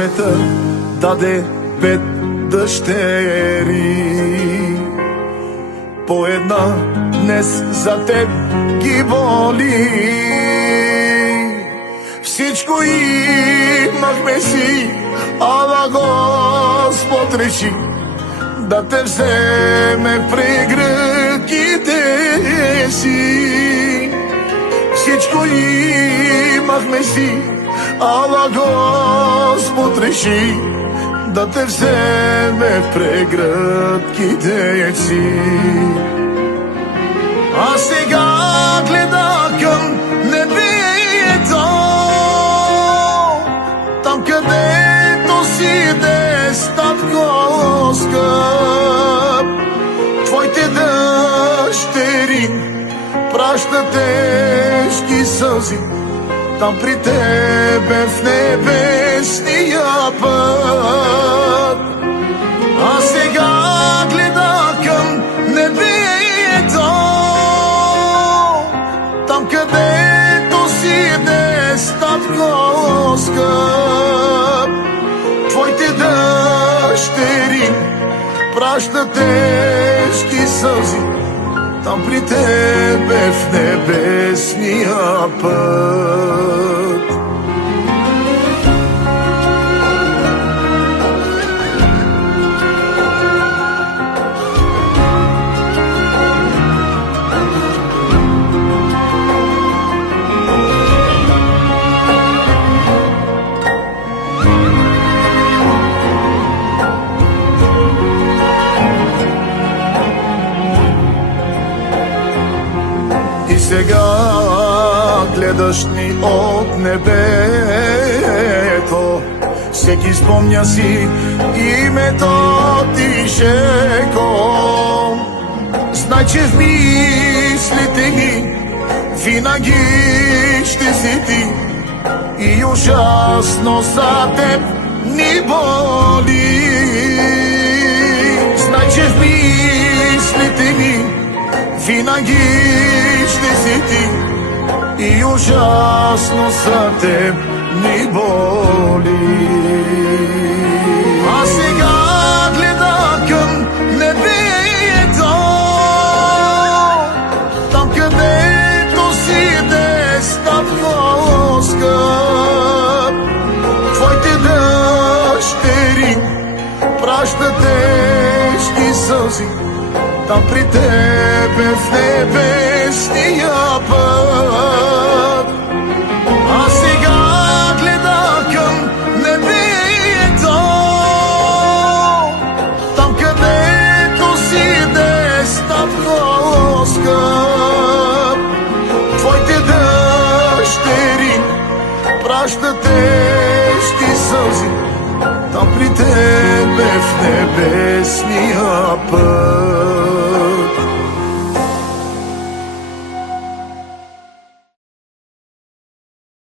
света даде 5 дъщери. По една днес за теб ги боли. Всичко имахме си, ала Господ реши да те вземе в прегръдките си. Всичко имахме си, ала Господ реши да те вземе в прегръдките си. А сега гледа към небето, там където си днес, татко скъп. Твоите дъщери пращат тежки сълзи там при тебе в небесния път. А сега гледа към небето, там където си днес, татко скъп. Твоите дъщери пращат тежки сълзи там при тебе в небесния път. Сега гледаш ни от небето, всеки спомня си името тишеко. Знай, че в мислите ни винаги ще си ти и ужасно за теб ни боли. Знай, че в мислите ни винаги ще си ти и ужасно за теб ни боли. А сега гледа към небето, там където си днес, татко скъп. Твоите дъщери пращат тежки сълзи там при тебе в небесния път. А сега гледа към небето, там където си днес, татко скъп. Твоите дъщери пращат тежки сълзи там при тебе в небесния път.